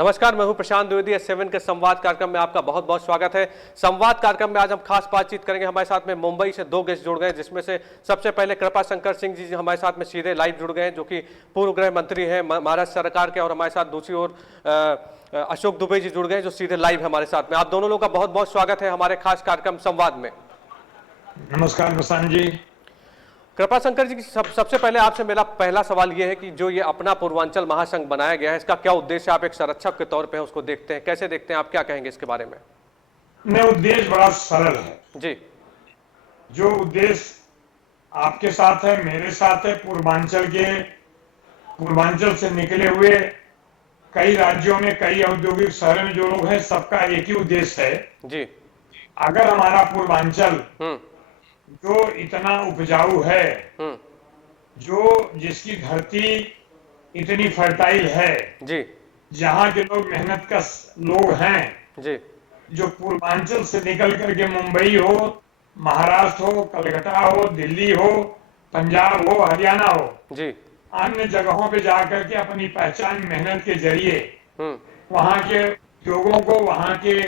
नमस्कार, मैं हूं प्रशांत द्विवेदी। S7 के संवाद कार्यक्रम में आपका बहुत बहुत स्वागत है। संवाद कार्यक्रम में आज हम खास बातचीत करेंगे। हमारे साथ में मुंबई से दो गेस्ट जुड़ गए, जिसमें से सबसे पहले कृपा शंकर सिंह जी हमारे साथ में सीधे लाइव जुड़ गए हैं, जो कि पूर्व गृह मंत्री हैं महाराष्ट्र सरकार के। और हमारे साथ दूसरी ओर अशोक दुबे जी जुड़ गए, जो सीधे लाइव है हमारे साथ में। आप दोनों लोगों का बहुत बहुत स्वागत है हमारे खास कार्यक्रम संवाद में। नमस्कार प्रशांत जी। कृपा शंकर जी, सबसे पहले आपसे मेरा पहला सवाल यह है कि जो ये अपना पूर्वांचल महासंघ बनाया गया है, इसका क्या उद्देश्य? आप एक संरक्षक के तौर पे उसको देखते हैं, कैसे देखते हैं, आप क्या कहेंगे इसके बारे में? नहीं, उद्देश्य बड़ा सरल है जी। जो उद्देश्य आपके साथ है, मेरे साथ है, पूर्वांचल से निकले हुए कई राज्यों में, कई औद्योगिक शहरों में जो लोग हैं, सबका एक ही उद्देश्य है जी। अगर हमारा पूर्वांचल जो इतना उपजाऊ है, जो जिसकी धरती इतनी फर्टाइल है जी, जहां के लोग मेहनत का लोग हैं जी, जो पूर्वांचल से निकल करके मुंबई हो, महाराष्ट्र हो, कलकत्ता हो, दिल्ली हो, पंजाब हो, हरियाणा हो, जी, अन्य जगहों पे जाकर के अपनी पहचान मेहनत के जरिए वहां के उद्योगों को, वहां के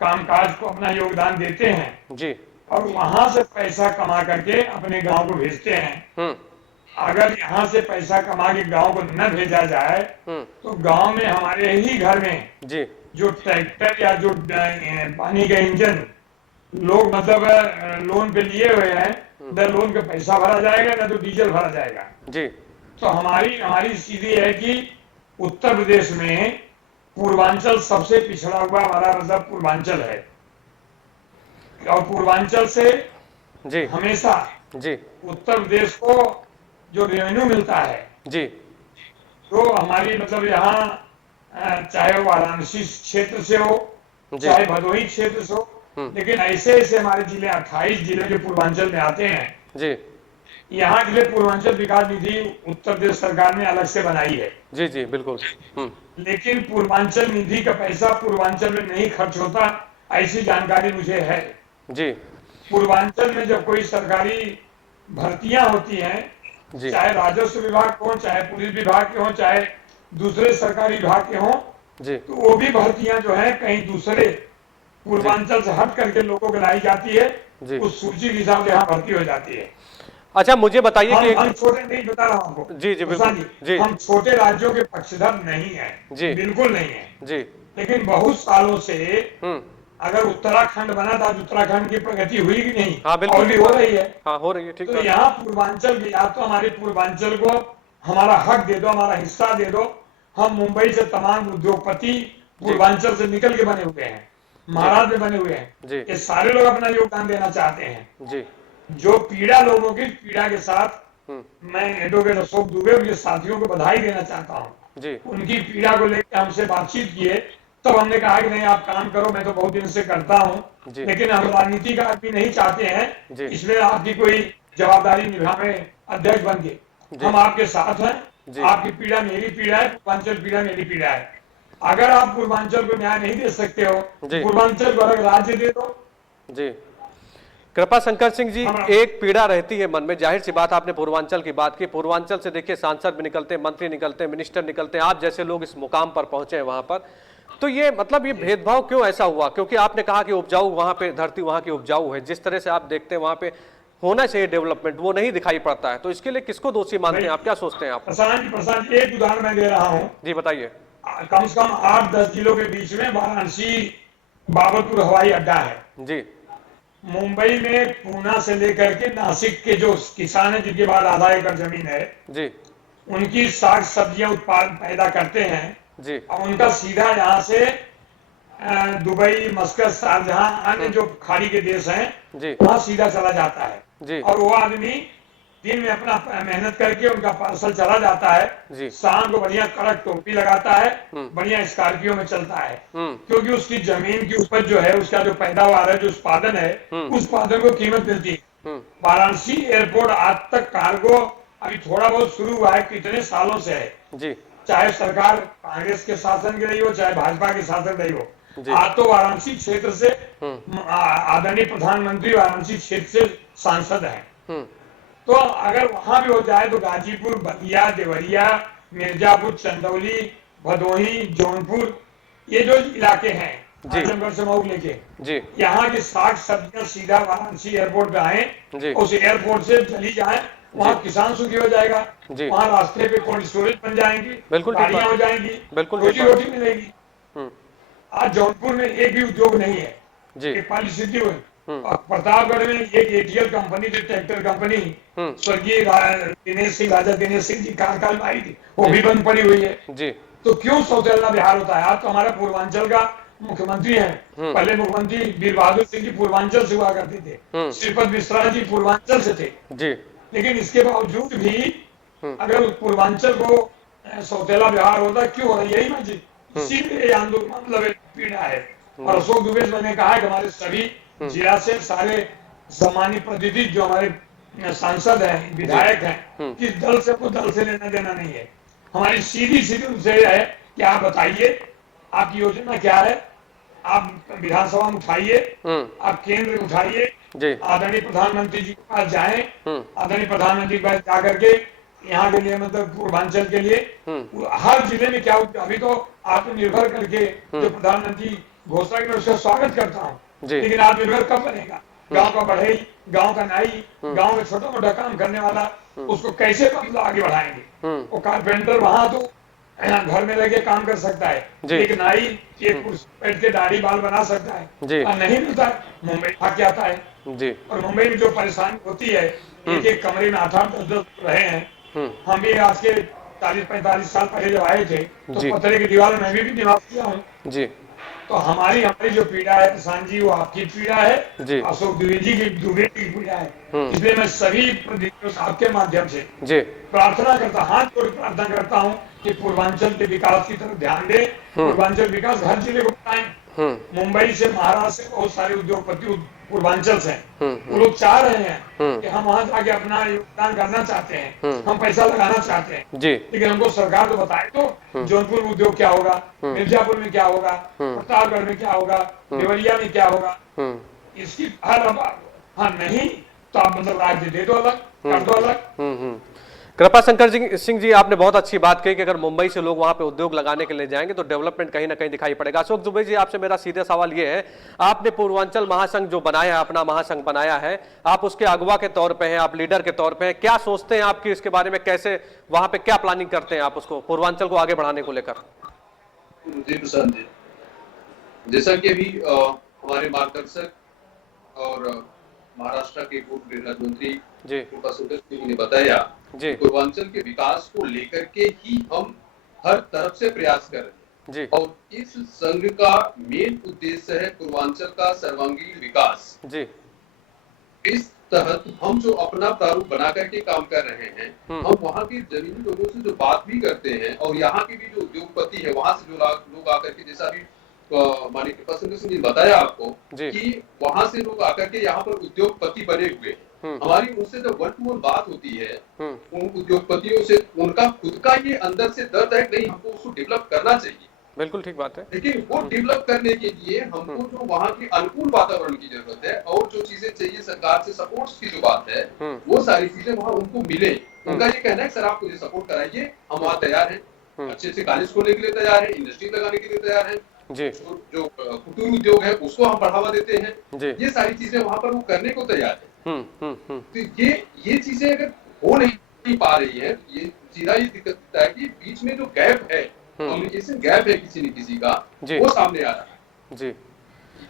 कामकाज को अपना योगदान देते हैं जी, और वहां से पैसा कमा करके अपने गांव को भेजते हैं। अगर यहाँ से पैसा कमा के गांव को न भेजा जाए तो गांव में हमारे ही घर में जी, जो ट्रैक्टर या जो पानी का इंजन लोग मतलब लोन पे लिए हुए हैं, न लोन का पैसा भरा जाएगा न तो डीजल भरा जाएगा। जी। तो हमारी सीधी है कि उत्तर प्रदेश में पूर्वांचल सबसे पिछड़ा हुआ हमारा मतलब पूर्वांचल है और पूर्वांचल से जी हमेशा जी उत्तर प्रदेश को जो रेवेन्यू मिलता है, जी तो हमारी मतलब यहाँ चाहे वो वाराणसी क्षेत्र से हो, चाहे भदोही क्षेत्र से हो, लेकिन ऐसे ऐसे हमारे जिले 28 जिले जो पूर्वांचल में आते हैं जी, यहाँ के लिए पूर्वांचल विकास निधि उत्तर प्रदेश सरकार ने अलग से बनाई है। जी जी बिल्कुल। लेकिन पूर्वांचल निधि का पैसा पूर्वांचल में नहीं खर्च होता, ऐसी जानकारी मुझे है। जी। पूर्वांचल में जब कोई सरकारी भर्तियां होती हैं, चाहे राजस्व विभाग के हो, चाहे पुलिस विभाग के हो, चाहे दूसरे सरकारी विभाग के हो, तो वो भी भर्तियां जो है कहीं दूसरे पूर्वांचल से हट करके लोगों को लाई जाती है, उस सूची के हिसाब से यहाँ भर्ती हो जाती है। अच्छा, मुझे बताइए कि हम छोटे नहीं, बता रहा हूँ आपको। जी जी बिल्कुल जी। हम छोटे राज्यों के पक्षधर नहीं है जी, बिल्कुल नहीं है जी। लेकिन बहुत सालों से अगर उत्तराखंड बना था, उत्तराखंड की प्रगति हुई कि नहीं? हाँ बिल्कुल, और भी हो रही है। हाँ हो रही है, ठीक। तो यहाँ पूर्वांचल की, या तो हमारे पूर्वांचल को हमारा हक दे दो, हमारा हिस्सा दे दो। हम मुंबई से तमाम उद्योगपति पूर्वांचल से निकल के बने हुए हैं, महाराष्ट्र में बने हुए हैं, ये सारे लोग अपना योगदान देना चाहते हैं। जी। जो पीड़ा लोगों की पीड़ा के साथ मैं एडवोकेट अशोक दुबे और साथियों को बधाई देना चाहता हूँ। उनकी पीड़ा को लेकर हमसे बातचीत किए, तब हमने कहा कि नहीं आप काम करो, मैं तो बहुत दिन से करता हूँ, लेकिन हम राजनीति का आदमी नहीं चाहते हैं, इसलिए आपकी कोई जवाबदारी निभावे अध्यक्ष बन के। हम आपके साथ हैं, आपकी पीड़ा मेरी पीड़ा है, पूर्वांचल पीड़ा मेरी पीड़ा है। अगर आप पूर्वांचल को न्याय नहीं दे सकते हो, पूर्वांचल को अलग राज्य दे दो। जी। कृपा शंकर सिंह जी, एक पीड़ा रहती है मन में, जाहिर सी बात, आपने पूर्वांचल की बात की। पूर्वांचल से देखिए सांसद भी निकलते हैं, मंत्री निकलते हैं, मिनिस्टर निकलते हैं, आप जैसे लोग इस मुकाम पर पहुंचे हैं वहां पर। तो ये मतलब ये भेदभाव क्यों ऐसा हुआ? क्योंकि आपने कहा कि उपजाऊ वहां पे धरती वहां की उपजाऊ है, जिस तरह से आप देखते हैं वहां पे होना चाहिए डेवलपमेंट, वो नहीं दिखाई पड़ता है। तो इसके लिए किसको दोषी मानते हैं आप, क्या सोचते हैं आप? प्रशांत, एक उदाहरण मैं दे रहा हूँ। जी बताइए। कम से कम 8-10 जिलों के बीच में वाराणसी बाबतपुर हवाई अड्डा है। जी। मुंबई में पूना से लेकर के नासिक के जो किसान है, जिनके पास आधा एकड़ जमीन है, जी, उनकी साग सब्जियां उत्पादन पैदा करते हैं जी, और उनका सीधा यहाँ से दुबई, मस्कत, शारजहां, अन्य जो खाड़ी के देश हैं, वहां सीधा चला जाता है जी। और वो आदमी दिन में अपना मेहनत करके उनका पार्सल चला जाता है, शाम को बढ़िया कड़क टोपी लगाता है, बढ़िया स्कॉर्पियो में चलता है, क्योंकि उसकी जमीन की उपज जो है, उसका जो पैदावार है, जो उत्पादन है, उस उत्पादन को कीमत मिलती है। वाराणसी एयरपोर्ट आज तक कार्गो अभी थोड़ा बहुत शुरू हुआ है, कितने सालों से है जी, चाहे सरकार कांग्रेस के शासन की रही हो, चाहे भाजपा के शासन रही हो। आज तो वाराणसी क्षेत्र से आदरणीय प्रधानमंत्री वाराणसी क्षेत्र से सांसद हैं। तो अगर वहां भी हो जाए तो गाजीपुर, बलिया, देवरिया, मिर्जापुर, चंदौली, भदोही, जौनपुर, ये जो इलाके हैं जी। आजमगढ़ से मऊ लेके, जी यहाँ की साग सब्जियां सीधा वाराणसी एयरपोर्ट पे आए, जी उस एयरपोर्ट से चली जाए, वहाँ जी किसान सुखी हो जाएगा, जी, वहाँ रास्ते पे कोल्ड स्टोरेज बन जाएंगी, बिल्कुल ठीक गाड़ियां बात हो है, जाएंगी, बिल्कुल ठीक रोजी बात रोटी मिलेगी। है। आज जौनपुर में एक भी उद्योग नहीं है, जी। एक पॉलिसिटी हुई। हम्म और प्रतापगढ़ में एक एटीएल कंपनी थी, ट्रैक्टर कंपनी, हम्म, स्वर्गीय दिनेश सिंह, राजा दिनेश सिंह जी कार्यकाल में आई थी, वो जी भी बंद पड़ी हुई है। जी। तो क्यों सौतेला बिहार होता है? आज तो हमारा पूर्वांचल का मुख्यमंत्री है, पहले मुख्यमंत्री वीर बहादुर सिंह जी पूर्वांचल से हुआ करते थे, हम्म, श्रीपद मिश्रा जी पूर्वांचल से थे, जी। लेकिन इसके बावजूद भी हम्म अगर पूर्वांचल को सौतेला बिहार होता, क्यों हो? यही मैं हम्म इसीलिए आंदोलन मतलब एक पीड़ा है। और हम्म अशोक दुबे ने कहा है कि हमारे सभी जिला से सारे सम्मानित प्रतिनिधि जो हमारे सांसद हैं, जी। विधायक हैं, किस दल से को दल से लेना देना नहीं है। हमारी सीधी सीधी उनसे है कि आप बताइए आपकी योजना क्या है, आप विधानसभा में उठाइए, हम्म, आप केंद्र में उठाइए, जी। आदरणीय प्रधानमंत्री जी के पास जाएं, हम्म आदरणीय प्रधानमंत्री के पास जाकर के यहाँ के लिए मतलब पूर्वांचल के लिए हर जिले में क्या अभी तो आत्मनिर्भर करके जो प्रधानमंत्री घोषणा की, मैं उसका स्वागत करता हूँ, जी। लेकिन आत्मनिर्भर कब बनेगा? गांव का बढ़ई, गांव का नाई, गांव में छोटा मोटा काम करने वाला, उसको कैसे मतलब आगे बढ़ाएंगे? वो कारपेंटर वहां तो घर में रह के काम कर सकता है, जी। एक नाई एक कुर्सी बैठ के दाढ़ी बाल बना सकता है, जी। और नहीं मिलता है, मुंबई भाग के आता है। जी। और मुंबई में जो परेशानी होती है, एक एक कमरे में 8-8 10-10 रहे हैं। हम भी आज के 40-45 साल पहले जब आए थे, तो जी। पत्थर की दीवार में भी निवास किया हूँ। जी। तो हमारी हमारी जो पीड़ा है किसान जी, वो आपकी पीड़ा है, जी। अशोक दुबे की पीड़ा है। इसलिए मैं सभी प्रतिनिधियों से आपके माध्यम से जी। प्रार्थना करता, हाथ जोड़ के प्रार्थना करता हूँ कि पूर्वांचल के विकास की तरफ ध्यान दें, पूर्वांचल विकास हर जिले को बताएं। मुंबई से, महाराष्ट्र से बहुत सारे उद्योगपति पूर्वांचल से हैं, वो लोग चाह रहे हैं कि हम वहां जाके अपना योगदान करना चाहते हैं, हम पैसा लगाना चाहते हैं, जी। लेकिन हमको सरकार तो बताए तो जौनपुर में उद्योग क्या होगा, मिर्जापुर में क्या होगा, प्रतापगढ़ में क्या होगा, देवरिया में क्या होगा, इसकी हर हाँ नहीं तो आप मतलब राज्य दे दो अलग, कर दो अलग। कृपा शंकर सिंह जी, आपने बहुत अच्छी बात कही कि अगर मुंबई से लोग वहां पे उद्योग लगाने के लिए जाएंगे तो डेवलपमेंट कहीं ना कहीं दिखाई पड़ेगा। अशोक दुबे जी, आपसे मेरा सीधा सवाल ये है, आपने पूर्वांचल महासंघ जो बनाया है, अपना महासंघ बनाया है, आप उसके अगुवा के तौर पे हैं, आप लीडर के तौर पे हैं, क्या सोचते हैं आपकी इसके बारे में, कैसे वहां पे क्या प्लानिंग करते हैं आप उसको पूर्वांचल को आगे बढ़ाने को लेकर? जी प्रशांत जी, जैसा कि अभी हमारे मार्गदर्शक और महाराष्ट्र के पूर्व गृह मंत्री जी कृपा शंकर सिंह ने बताया, पूर्वांचल के विकास को लेकर के ही हम हर तरफ से प्रयास कर रहे हैं जी। और इस संघ का मेन उद्देश्य है पूर्वांचल का सर्वांगीण विकास जी। इस तहत हम जो अपना प्रारूप बना करके काम कर रहे हैं, हम वहाँ के जमीनी लोगों से जो बात भी करते हैं और यहाँ के भी जो उद्योगपति है वहां से जो लोग आकर के, जैसा भी माननीय कृपा शंकर सिंह ने बताया आपको कि वहां से लोग आकर के यहाँ पर उद्योगपति बने हुए हैं। हमारी उनसे जब 1-to-1 बात होती है उन उद्योगपतियों से, उनका खुद का ये अंदर से दर्द है नहीं, हमको उसको डेवलप करना चाहिए। बिल्कुल ठीक बात है, लेकिन वो डेवलप करने के लिए हमको जो वहाँ के अनुकूल वातावरण की जरूरत है और जो चीजें चाहिए सरकार से सपोर्ट की जो बात है, वो सारी चीजें वहाँ उनको मिले। उनका ये कहना है सर आप मुझे सपोर्ट कराइए, हम वहाँ तैयार हैं, अच्छे से कॉलेज खोलने के लिए तैयार है, इंडस्ट्री लगाने के लिए तैयार है, जो कुटीर उद्योग है उसको हम बढ़ावा देते हैं, ये सारी चीजें वहाँ पर वो करने को तैयार है। तो ये चीजें अगर हो नहीं पा रही है, ये सीधा ये दिक्कत है कि बीच में जो गैप है, कम्युनिकेशन गैप है किसी न किसी का, वो सामने आ रहा है जी।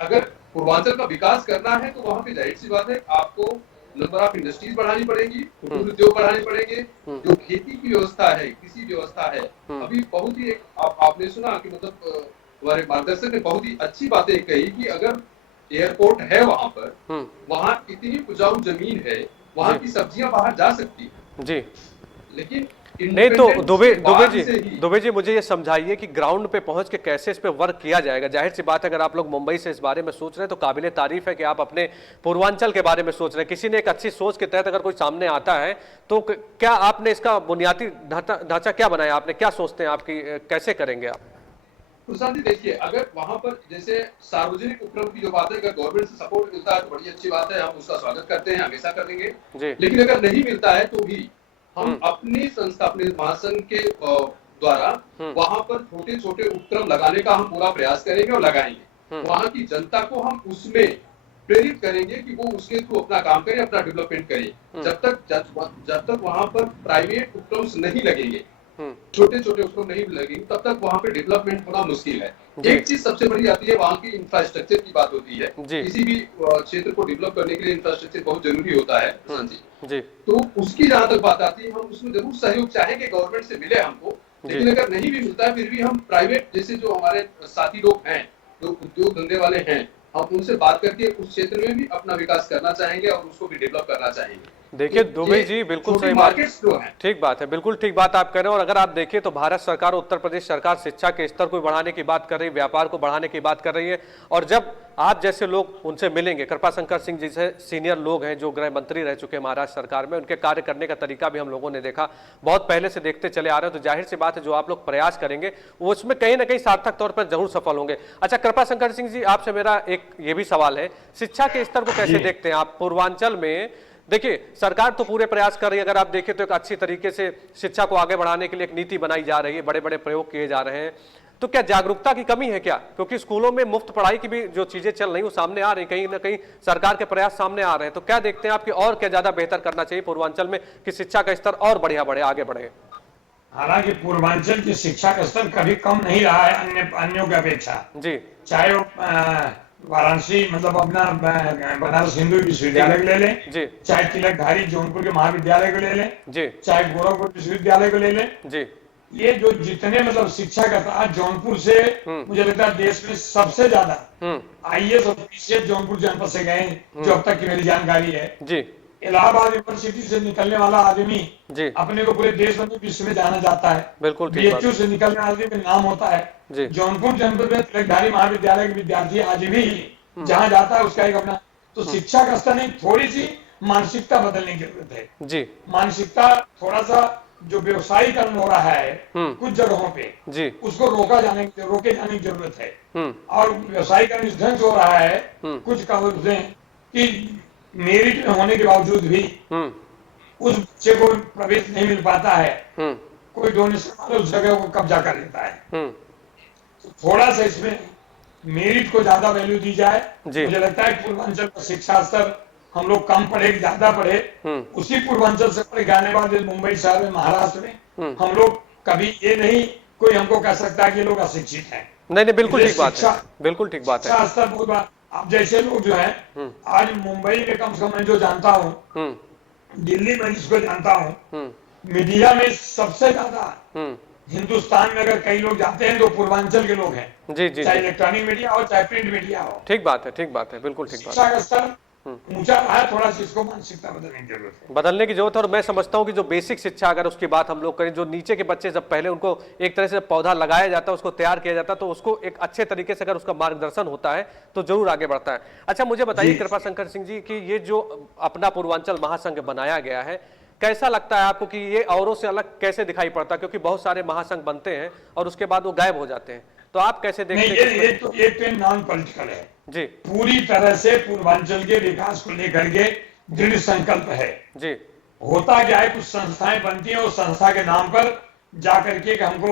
अगर पूर्वांचल का विकास करना है तो वहां पे जाहिर सी बात है आपको नंबर ऑफ इंडस्ट्रीज बढ़ानी पड़ेगी, कुटीर उद्योग बढ़ाने पड़ेंगे, जो खेती की व्यवस्था है, कृषि व्यवस्था है। अभी बहुत ही आपने सुना कि मतलब हमारे मार्गदर्शक ने बहुत ही अच्छी बातें कही कि अगर एयरपोर्ट है वहां पर, वहां इतनी उपजाऊ जमीन है, वहां की सब्जियां बाहर जा सकती है जी, लेकिन नहीं तो दुबे जी मुझे ये समझाइए कि ग्राउंड पे पहुंच के कैसे इस पे वर्क किया जाएगा। जाहिर सी बात है अगर आप लोग मुंबई से इस बारे में सोच रहे हैं तो काबिले तारीफ है कि आप अपने पूर्वांचल के बारे में सोच रहे हैं। किसी ने एक अच्छी सोच के तहत अगर कोई सामने आता है तो क्या आपने इसका बुनियादी ढांचा क्या बनाया, आपने क्या सोचते हैं, आपकी कैसे करेंगे आप? प्रशांत जी देखिए, अगर वहां पर जैसे सार्वजनिक उपक्रम की जो बात है, अगर गवर्नमेंट से सपोर्ट मिलता है तो बड़ी अच्छी बात है, हम उसका स्वागत करते हैं, हमेशा करेंगे। लेकिन अगर नहीं मिलता है तो भी हम अपनी संस्था, अपने महासंघ के द्वारा वहां पर छोटे छोटे उपक्रम लगाने का हम पूरा प्रयास करेंगे और लगाएंगे। वहां की जनता को हम उसमें प्रेरित करेंगे कि वो उसके थ्रू अपना काम करें, अपना डेवलपमेंट करें। जब तक वहां पर प्राइवेट उपक्रम नहीं लगेंगे, छोटे छोटे उपक्रम नहीं लगेंगे, तब तक वहां पे डेवलपमेंट होना मुश्किल है। एक चीज सबसे बड़ी आती है, वहां की इंफ्रास्ट्रक्चर की बात होती है। किसी भी क्षेत्र को डेवलप करने के लिए इंफ्रास्ट्रक्चर बहुत जरूरी होता है जी। तो उसकी जहां तक बात आती है, हम उसमें जरूर सहयोग चाहेंगे, गवर्नमेंट से मिले हमको, लेकिन अगर नहीं भी मिलता है फिर भी हम प्राइवेट जैसे जो हमारे साथी लोग हैं, जो उद्योग धंधे वाले हैं, हम उनसे बात करके उस क्षेत्र में भी अपना विकास करना चाहेंगे और उसको भी डेवलप करना चाहेंगे। देखिए दुबे जी, बिल्कुल सही बात, ठीक बात है, बिल्कुल ठीक बात आप कह रहे हैं। और अगर आप देखिए तो भारत सरकार, उत्तर प्रदेश सरकार शिक्षा के स्तर को बढ़ाने की बात कर रही है, व्यापार को बढ़ाने की बात कर रही है। और जब आप जैसे लोग उनसे मिलेंगे, कृपाशंकर सिंह जैसे सीनियर लोग हैं जो गृह मंत्री रह चुके हैं महाराष्ट्र सरकार में, उनके कार्य करने का तरीका भी हम लोगों ने देखा, बहुत पहले से देखते चले आ रहे हैं, तो जाहिर सी बात है जो आप लोग प्रयास करेंगे वो उसमें कहीं ना कहीं सार्थक तौर पर जरूर सफल होंगे। अच्छा कृपाशंकर सिंह जी, आपसे मेरा एक ये भी सवाल है, शिक्षा के स्तर को कैसे देखते हैं आप पूर्वांचल में? देखिए सरकार तो पूरे प्रयास कर रही है, अगर आप देखें तो एक अच्छी तरीके से शिक्षा को आगे बढ़ाने के लिए एक नीति बनाई जा रही है, बड़े बड़े प्रयोग किए जा रहे हैं, तो क्या जागरूकता की कमी है क्या? क्योंकि स्कूलों में मुफ्त पढ़ाई की भी जो चीजें चल रही वो सामने आ रही, कहीं ना कहीं सरकार के प्रयास सामने आ रहे हैं, तो क्या देखते हैं आपकी और क्या ज्यादा बेहतर करना चाहिए पूर्वांचल में कि शिक्षा का स्तर और बढ़िया बढ़े, आगे बढ़े? हालांकि पूर्वांचल की शिक्षा का स्तर कभी कम नहीं रहा है अन्यों की अपेक्षा जी, चाहे वो वाराणसी मतलब अपना बनारस हिंदू विश्वविद्यालय को ले लें, चाहे तिलकधारी जौनपुर के महाविद्यालय को ले लें, चाहे गोरखपुर विश्वविद्यालय को ले लें, ये जो जितने मतलब शिक्षा का आज जौनपुर से मुझे लगता है देश में सबसे ज्यादा IAS और PCS जौनपुर जनपद से गए जो अब तक की मेरी जानकारी है। इलाहाबाद यूनिवर्सिटी से निकलने वाला आदमी अपने को पूरे देश में विश्व में जाना जाता है। बिल्कुल BHU से निकलने वाले आदमी का नाम होता है। जौनपुर जनपद में तिलकधारी महाविद्यालय के विद्यार्थी आज भी जहाँ जाता है उसका एक अपना, तो शिक्षा का स्तर नहीं, थोड़ी सी मानसिकता बदलने की जरूरत है जी। मानसिकता थोड़ा सा जो व्यवसायीकरण हो रहा है कुछ जगहों पे उसको रोके जाने की जरूरत है। और व्यवसायीकरण इस ढंग से हो रहा है कुछ कहते हैं कि मेरिट होने के बावजूद भी उस बच्चे को प्रवेश नहीं मिल पाता है, कोई डोनेशन वाला उस जगह को कब्जा कर लेता है। तो थोड़ा सा इसमें मेरिट को ज्यादा वैल्यू दी जाए। मुझे लगता है पूर्वांचल का शिक्षा स्तर हम लोग कम पढ़े ज्यादा पढ़े, उसी पूर्वांचल से पढ़े जाने वाले मुंबई शहर में, महाराष्ट्र में हम लोग कभी ये नहीं कोई हमको कह सकता कि ये लोग अशिक्षित हैं। नहीं, बिल्कुल ठीक बात है, बिल्कुल ठीक बात है। शिक्षा स्तर बहुत बार आप जैसे लोग जो है आज मुंबई में कम से कम मैं जो जानता हूँ, दिल्ली में जिसको जानता हूँ, मीडिया में सबसे ज्यादा हिंदुस्तान में अगर कई लोग जाते हैं तो पूर्वांचल के लोग हैं जी, चाहे इलेक्ट्रॉनिक मीडिया हो चाहे प्रिंट मीडिया हो। ठीक बात है, ठीक बात है, बिल्कुल ठीक बात है। शिक्षा का स्तर ऊंचा रहा है, थोड़ा सा इसको मानसिकता बदलने की जरूरत है, बदलने की जरूरत है। और मैं समझता हूँ कि जो बेसिक शिक्षा अगर उसकी बात हम लोग करें, जो नीचे के बच्चे जब पहले उनको एक तरह से पौधा लगाया जाता है, उसको तैयार किया जाता है, तो उसको एक अच्छे तरीके से अगर उसका मार्गदर्शन होता है तो जरूर आगे बढ़ता है। अच्छा मुझे बताइए कृपाशंकर सिंह जी कि ये जो अपना पूर्वांचल महासंघ बनाया गया है, कैसा लगता है आपको कि ये औरों से अलग कैसे दिखाई पड़ता है? क्योंकि बहुत सारे महासंघ बनते हैं और उसके बाद वो गायब हो जाते हैं, तो आप कैसे देखते हैं? ये तो नॉन पॉलिटिकल है जी, पूरी तरह से पूर्वांचल के विकास को लेकर के दृढ़ संकल्प है जी। होता क्या है, कुछ संस्थाएं बनती हैं, उस संस्था के नाम पर जाकर के हमको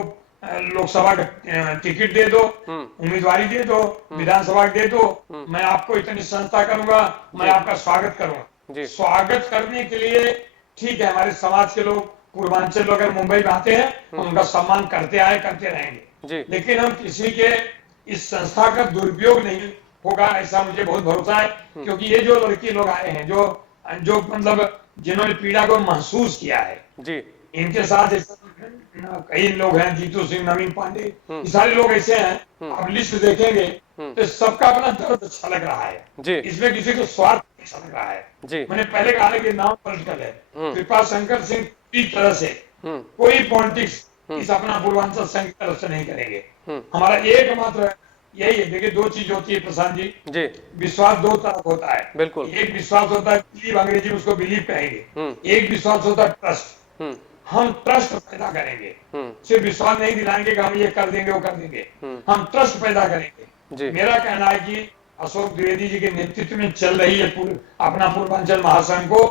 लोकसभा का टिकट दे दो, उम्मीदवारी दे दो, विधानसभा दे दो, मैं आपको इतनी संस्था करूंगा, मैं आपका स्वागत करूंगा। स्वागत करने के लिए ठीक है, हमारे समाज के लोग पूर्वांचल अगर मुंबई में आते हैं हम उनका सम्मान करते आए, करते रहेंगे, लेकिन हम किसी के इस संस्था का दुरुपयोग नहीं होगा ऐसा मुझे बहुत भरोसा है। क्योंकि ये जो लड़के लोग आए हैं जो मतलब जिन्होंने पीड़ा को महसूस किया है जी, इनके साथ कई लोग हैं, जीतू सिंह, नवीन पांडे, ये सारे लोग ऐसे हैं, आप लिस्ट देखेंगे तो सबका अपना दर्द अच्छा लग रहा है जी, इसमें किसी को स्वार्थ अच्छा लग रहा है जी। मैंने पहले कहा कि नाम पॉलिटिकल है, कृपाशंकर सिंह की तरह से कोई पॉलिटिक्स इस अपना पूर्वांचल संघ की तरफ से नहीं करेंगे। हमारा एकमात्र यही है। देखिए दो चीज होती है प्रशांत जी, विश्वास दो तरफ होता है, बिल्कुल। एक विश्वास होता है बिलीव, अंग्रेजी में उसको बिलीव कहेंगे, एक विश्वास होता है ट्रस्ट। हम ट्रस्ट पैदा करेंगे, सिर्फ विश्वास नहीं दिलाएंगे कि हम ये कर देंगे वो कर देंगे, हम ट्रस्ट पैदा करेंगे। मेरा कहना है कि अशोक द्विवेदी जी के नेतृत्व में चल रही है अपना पूर्वांचल महासंघ को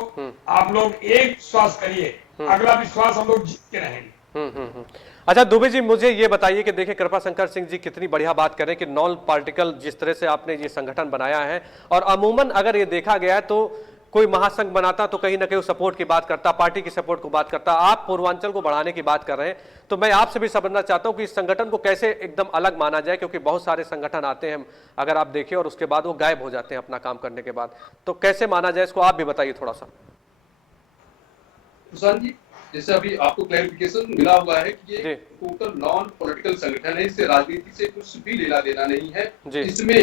आप लोग एक विश्वास करिए, अगला विश्वास हम लोग जीत के रहेंगे। अच्छा दुबे जी, मुझे ये बताइए कि देखिए कृपाशंकर सिंह जी कितनी बढ़िया बात करें कि नॉन पार्टिकल जिस तरह से आपने ये संगठन बनाया है, और अमूमन अगर ये देखा गया है तो कोई महासंघ बनाता तो कहीं ना कहीं सपोर्ट की बात करता, पार्टी की सपोर्ट को बात करता। आप पूर्वांचल को बढ़ाने की बात कर रहे हैं, तो मैं आपसे भी समझना चाहता हूं कि इस संगठन को कैसे एकदम अलग माना जाए, क्योंकि बहुत सारे संगठन आते हैं अगर आप देखिए और उसके बाद वो गायब हो जाते हैं अपना काम करने के बाद, तो कैसे माना जाए इसको, आप भी बताइए थोड़ा सा। प्रशांत जी, जैसे अभी आपको क्लैरिफिकेशन मिला हुआ है कि ये टोटल नॉन पॉलिटिकल संगठन है, इससे राजनीति से कुछ भी लेना देना नहीं है। इसमें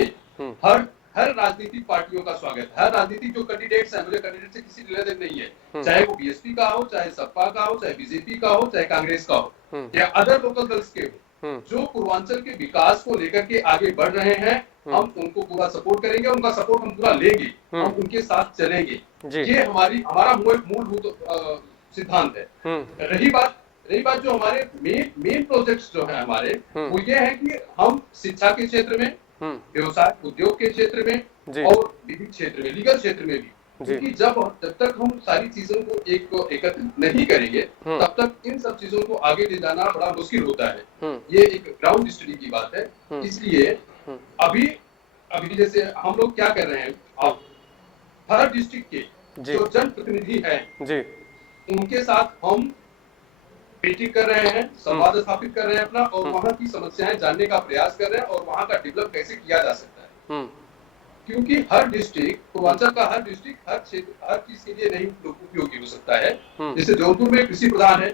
हर राजनीतिक पार्टियों का स्वागत है, हर राजनीतिक जो कैंडिडेट्स हैं, मुझे कैंडिडेट से किसी लेना देना नहीं है, चाहे वो बीएसपी का हो, चाहे सपा का हो, चाहे बीजेपी का हो, चाहे कांग्रेस का हो या अदर लोकल दल्स के हो, जो पूर्वांचल के विकास को लेकर के आगे बढ़ रहे हैं, हम उनको पूरा सपोर्ट करेंगे, उनका सपोर्ट हम पूरा लेंगे, हम उनके साथ चलेंगे। ये हमारा मूलभूत सिद्धांत है। रही बात जो हमारे मेन प्रोजेक्ट्स जो है हमारे, वो ये है कि हम शिक्षा के क्षेत्र में, व्यवसाय उद्योग के क्षेत्र में और विभिन्न क्षेत्र में, लीगल क्षेत्र में भी, क्योंकि जब तक हम सारी चीजों को एकत्रित नहीं करेंगे तब तक इन सब चीजों को आगे ले जाना बड़ा मुश्किल होता है। ये एक ग्राउंड स्टडी की बात है। इसलिए अभी जैसे हम लोग क्या कर रहे हैं, अब हर डिस्ट्रिक्ट के जो जनप्रतिनिधि हैं उनके साथ हम मीटिंग कर रहे हैं, संवाद स्थापित कर रहे हैं अपना, और वहां की समस्याएं जानने का प्रयास कर रहे हैं और वहां का डेवलप कैसे किया जा सकता है। क्योंकि हर डिस्ट्रिक्ट, पूर्वांचल का हर डिस्ट्रिक्ट हर क्षेत्र हर चीज के लिए नहीं उपयोगी हो सकता है। जैसे जौनपुर में कृषि प्रधान है,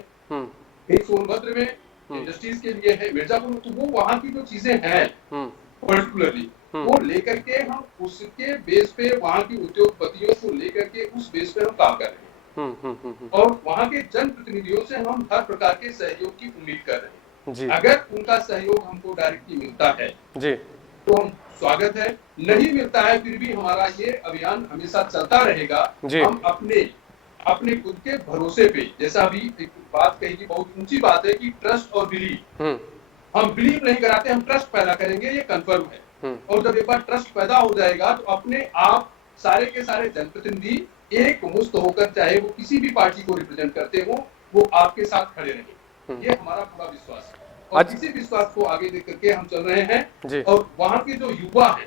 सोनभद्र में इंडस्ट्रीज के लिए है, मिर्जापुर में, तो वो वहाँ की जो चीजें हैं पर्टिकुलरली वो लेकर के हम उसके बेस पे वहाँ की उद्योगपतियों को लेकर के उस बेस पे हम काम कर रहे हैं। और वहाँ के जनप्रतिनिधियों से हम हर प्रकार के सहयोग की उम्मीद कर रहे हैं। अगर उनका सहयोग हमको डायरेक्टली मिलता है तो हम स्वागत है, नहीं मिलता है फिर भी हमारा ये अभियान हमेशा चलता रहेगा। हम अपने खुद के भरोसे पे, जैसा अभी एक बात कही, बहुत ऊंची बात है कि ट्रस्ट और बिलीव, हम बिलीव नहीं कराते, हम ट्रस्ट पैदा करेंगे, ये कंफर्म है। और जब एक बार ट्रस्ट पैदा हो जाएगा तो अपने आप सारे के सारे जनप्रतिनिधि एक मुस्त होकर, चाहे वो किसी भी पार्टी को रिप्रेजेंट करते हो, वो आपके साथ खड़े रहेंगे। ये हमारा पूरा विश्वास है और इसी विश्वास को आगे देख करके हम चल रहे हैं। और वहाँ के जो युवा है,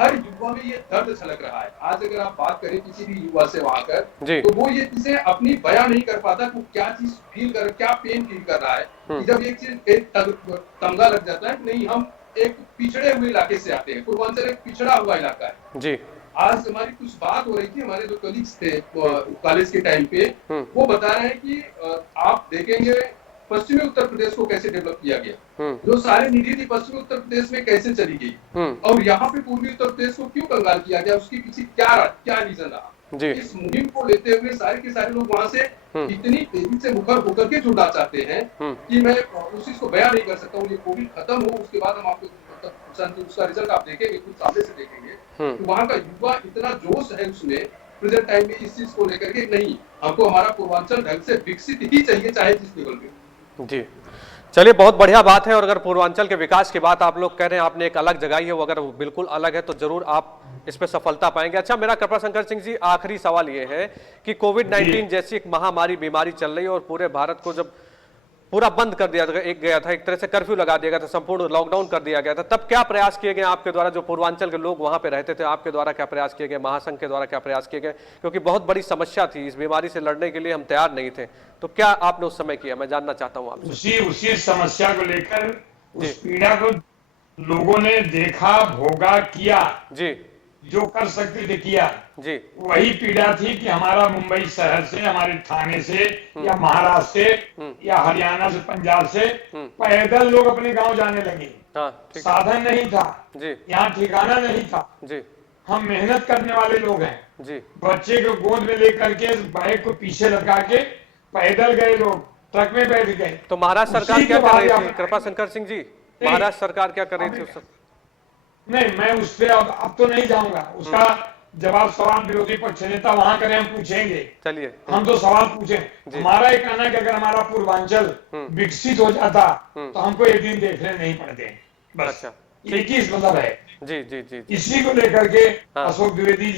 हर युवा में ये दर्द छलक रहा है। आज अगर आप बात करें किसी भी युवा से वहां कर, तो वो ये चीजें अपनी बयां नहीं कर पाता कि क्या चीज फील कर, क्या पेन फील कर रहा है। कि जब एक चीज तमगा लग जाता है, नहीं हम एक पिछड़े हुए इलाके से आते हैं, पूर्वांचल एक पिछड़ा हुआ इलाका है। आज हमारी कुछ बात हो रही थी, हमारे जो कलीग्स थे कॉलेज के टाइम पे, वो बता रहे हैं कि आप देखेंगे पश्चिमी उत्तर प्रदेश को कैसे डेवलप किया गया, जो सारी निधि थी पश्चिमी उत्तर प्रदेश में कैसे चली गई, और यहाँ पे पूर्वी उत्तर प्रदेश को क्यों कंगाल किया गया, उसके पीछे क्या रीजन रहा। इस मुहिम को लेते हुए सारे के सारे लोग वहाँ से इतनी तेजी से मुखर होकर के जुड़ना चाहते हैं कि मैं उस चीज को बयां नहीं कर सकता हूँ। ये कोविड खत्म हो उसके बाद हम आपको उसका रिजल्ट आप देखेंगे, कुछ सामने से देखेंगे, तो वहाँ का युवा इतना जोश है उसमें प्रेजेंट टाइम में इस चीज को लेकर के, नहीं हमको हमारा पूर्वांचल ढंग से विकसित ही चाहिए, चाहे जिस लेवल पे। जी चलिए, बहुत बढ़िया बात है। और अगर पूर्वांचल के विकास की बात आप लोग कह रहे हैं, आपने एक अलग जगाई है, वो अगर बिल्कुल अलग है तो जरूर आप इस पे सफलता पाएंगे। अच्छा, मेरा कृपाशंकर सिंह जी आखिरी सवाल ये है कि कोविड-19 जैसी एक महामारी बीमारी चल रही है और पूरे भारत को जब पूरा बंद कर दिया गया था, एक तरह से कर्फ्यू लगा दिया गया था, संपूर्ण लॉकडाउन कर दिया गया था, तब क्या प्रयास किए गए आपके द्वारा, जो पूर्वांचल के लोग वहां पे रहते थे, आपके द्वारा क्या प्रयास किए गए, महासंघ के द्वारा क्या प्रयास किए गए? क्योंकि बहुत बड़ी समस्या थी, इस बीमारी से लड़ने के लिए हम तैयार नहीं थे, तो क्या आपने उस समय किया, मैं जानना चाहता हूँ आपसे। उसी समस्या को लेकर, उस पीड़ा को लोगों ने देखा, भोगा, किया, जी जो कर सकते थे किया। जी वही पीड़ा थी कि हमारा मुंबई शहर से, हमारे थाने से या महाराष्ट्र से या हरियाणा से, पंजाब से पैदल लोग अपने गांव जाने लगे। साधन नहीं था, यहाँ ठिकाना नहीं था। जी हम मेहनत करने वाले लोग हैं। जी बच्चे को गोद में लेकर के, बैग को पीछे लगा के पैदल गए लोग, ट्रक में बैठ गए। तो महाराष्ट्र सरकार क्या कर रही थी कृपाशंकर सिंह जी? महाराष्ट्र सरकार क्या कर रही थी उस? नहीं, मैं उस पर अब तो नहीं जाऊंगा, उसका जवाब सवाल विरोधी पक्ष नेता वहां करें, हम पूछेंगे। चलिए हम तो सवाल पूछें। हमारा ये कहना है कि अगर हमारा पूर्वांचल विकसित हो जाता तो हमको एक दिन देखने नहीं पड़ते, बस एक ही मतलब है। जी जी जी जी। इसी को लेकर के हाँ। अशोक द्विवेदी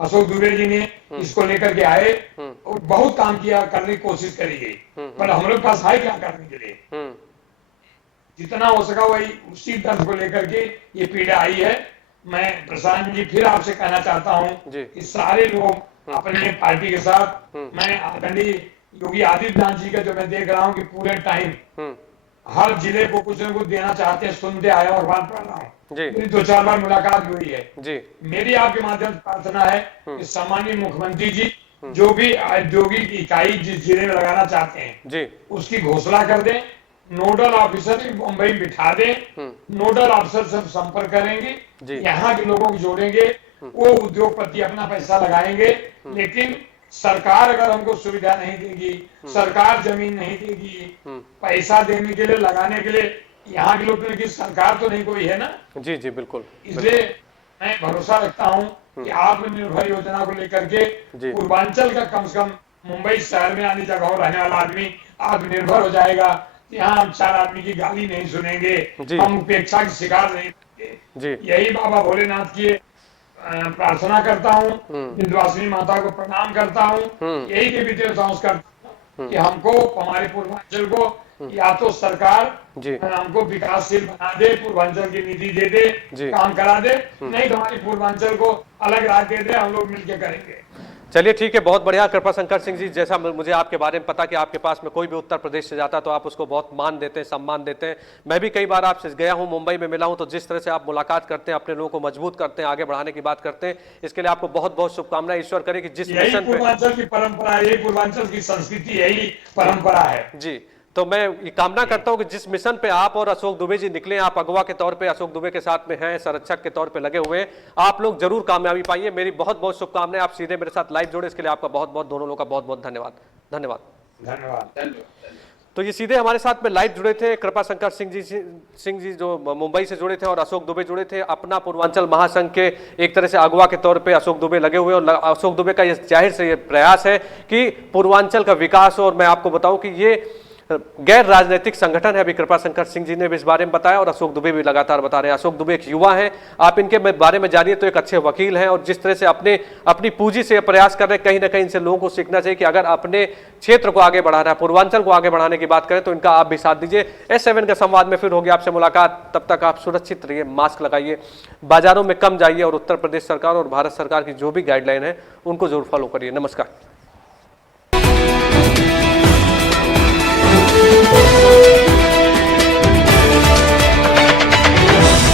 अशोक द्विवेदी जी ने इसको लेकर के आए और बहुत काम किया, करने की कोशिश करी गई, पर हम लोग पास है क्या करने के लिए? जितना हो सका वही उसी दर्द को लेकर के ये पीड़ा आई है। मैं प्रशांत जी फिर आपसे कहना चाहता हूँ कि सारे लोग अपने पार्टी के साथ, मैं आदरणीय योगी आदित्यनाथ जी का जो मैं देख रहा हूँ कि पूरे टाइम हर जिले को कुछ न कुछ देना चाहते हैं, सुनते आए और बात पढ़ रहा हूँ, मेरी 2-4 बार मुलाकात भी हुई है जी। मेरी आपके माध्यम से प्रार्थना है कि सम्मानीय मुख्यमंत्री जी जो भी औद्योगिक इकाई जिस जिले में लगाना चाहते हैं जी, उसकी घोषणा कर दें, नोडल ऑफिसर मुंबई बिठा दें, नोडल ऑफिसर से संपर्क करेंगे, यहाँ के लोगों को जोड़ेंगे, वो उद्योगपति अपना पैसा लगाएंगे, लेकिन सरकार अगर हमको सुविधा नहीं देगी, सरकार जमीन नहीं देगी, पैसा देने के लिए, लगाने के लिए, यहाँ के लोग की सरकार तो नहीं कोई है ना। जी जी बिल्कुल। इसलिए मैं भरोसा रखता हूँ कि आत्मनिर्भर योजना को लेकर के पूर्वांचल का कम से कम मुंबई शहर में आने जगह रहने वाला आदमी आत्मनिर्भर हो जाएगा। यहाँ हम 4 आदमी की गाली नहीं सुनेंगे, हम उपेक्षा की शिकार नहीं होंगे। यही बाबा भोलेनाथ की प्रार्थना करता हूँ, विंध्यवासिनी माता को प्रणाम करता हूँ, यही के भी देवताओं से करता हूँ कि हमको, हमारे पूर्वांचल को या तो सरकार हमको विकासशील बना दे, पूर्वांचल की निधि दे दे, काम करा दे, नहीं तो हमारे पूर्वांचल को अलग राज्य दे दे, हम लोग मिलकर करेंगे। चलिए ठीक है, बहुत बढ़िया। कृपाशंकर सिंह जी, जैसा मुझे आपके बारे में पता कि आपके पास में कोई भी उत्तर प्रदेश से जाता तो आप उसको बहुत मान देते हैं, सम्मान देते हैं। मैं भी कई बार आपसे गया हूं, मुंबई में मिला हूं, तो जिस तरह से आप मुलाकात करते हैं, अपने लोगों को मजबूत करते हैं, आगे बढ़ाने की बात करते हैं, इसके लिए आपको बहुत बहुत शुभकामनाएं। ईश्वर करे कि जिस मिशन पे, पूर्वांचल की परंपरा, यही पूर्वांचल की संस्कृति, यही परंपरा है जी। तो मैं ये कामना करता हूं कि जिस मिशन पे आप और अशोक दुबे जी निकले, आप अगवा के तौर पे अशोक दुबे के साथ में हैं, संरक्षक के तौर पे लगे हुए हैं, आप लोग जरूर कामयाबी पाइए। मेरी बहुत बहुत शुभकामनाएं। आप सीधे मेरे साथ लाइव जुड़े, इसके लिए आपका बहुत बहुत, दोनों लोगों का बहुत बहुत धन्यवाद। धन्यवाद धन्यवाद। तो ये सीधे हमारे साथ में लाइव जुड़े थे कृपाशंकर सिंह जी जो मुंबई से जुड़े थे, और अशोक दुबे जुड़े थे। अपना पूर्वांचल महासंघ के एक तरह से अगवा के तौर पे अशोक दुबे लगे हुए, और अशोक दुबे का ये जाहिर से ये प्रयास है कि पूर्वांचल का विकास हो। और मैं आपको बताऊं कि ये गैर राजनीतिक संगठन है, अभी कृपाशंकर सिंह जी ने भी इस बारे में बताया, और अशोक दुबे भी लगातार बता रहे हैं। अशोक दुबे एक युवा हैं, आप इनके बारे में जानिए तो एक अच्छे वकील हैं, और जिस तरह से अपनी पूंजी से प्रयास कर रहे हैं, कहीं ना कहीं इनसे लोगों को सीखना चाहिए कि अगर अपने क्षेत्र को आगे बढ़ाना है, पूर्वांचल को आगे बढ़ाने की बात करें, तो इनका आप भी साथ दीजिए। S7 का संवाद में फिर होगी आपसे मुलाकात, तब तक आप सुरक्षित रहिए, मास्क लगाइए, बाजारों में कम जाइए, और उत्तर प्रदेश सरकार और भारत सरकार की जो भी गाइडलाइन है उनको जरूर फॉलो करिए। नमस्कार।